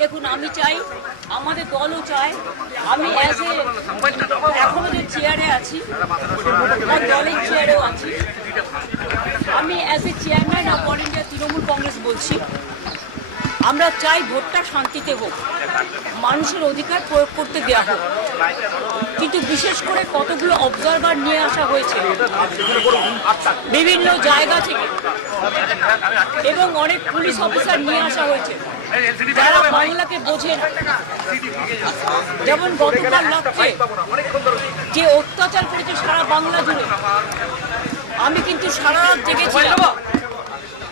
দেখুন, আমি চাই, আমাদের দলও চায়, আমি এখনো যে চেয়ারে আছি, আমার দলের চেয়ারেও আছি, আমি as a chairman of all India Trinamool Congress বলছি, আমরা চাই ভোটটা শান্তিতে হোক, মানুষের অধিকার প্রয়োগ করতে দেওয়া হোক। কিন্তু বিশেষ করে কতগুলো অবজারভার নিয়ে আসা হয়েছে বিভিন্ন জায়গা থেকে এবং অনেক পুলিশ অফিসার নিয়ে আসা হয়েছে যারা বাংলাকে বোঝে না। যেমন গতকাল রাত্রে যে অত্যাচার করেছে সারা বাংলা জুড়ে, আমি কিন্তু সারা রাত জেগেছিলাম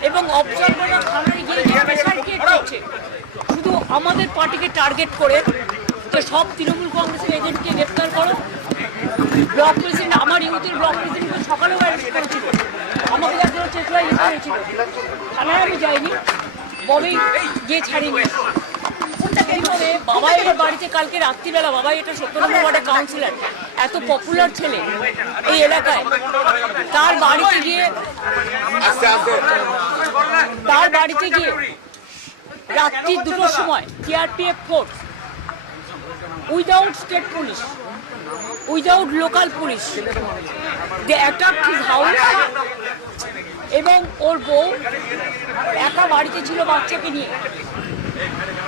এবং অবজারভাররা থানায় গিয়ে প্রেসার ক্রিয়েট করছে শুধু আমাদের পার্টিকে টার্গেট করে যে সব তৃণমূল কংগ্রেসের এজেন্টকে গ্রেপ্তার করো। ব্লক প্রেসিডেন্ট, আমার ইউথের ব্লক প্রেসিডেন্টকে সকালেও অ্যারেস্ট করেছিল, আমাকে যার জন্য চেতলা ইয়ে করেছিল, থানায় আমি যাইনি, ববেই গিয়ে ছাড়িনি। এইভাবে বাবাই বাড়িতে কালকে রাত্রিবেলা, বাবাই এটা 17 নম্বর ওয়ার্ডের কাউন্সিলর, এত পপুলার ছেলে এই এলাকায়, তার বাড়িতে গিয়ে রাত্রি 2টোর সময় CRPF force without state police, without local police, they attack his house. এবং ওর বউ একা বাড়িতে ছিল বাচ্চাকে নিয়ে।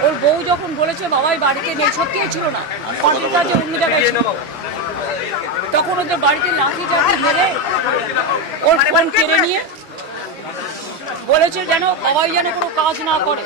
ওর বউ যখন বলেছে বাবাই বাড়িতে নেই, সত্যিই ছিল না, পার্টির কাজে অন্য জায়গায় ছিল, তখন ওদের বাড়িতে লাঠি চাঠি মেরে ওর ফোন কেড়ে নিয়ে বলেছে যেন বাবাই যেন কোনো কাজ না করে।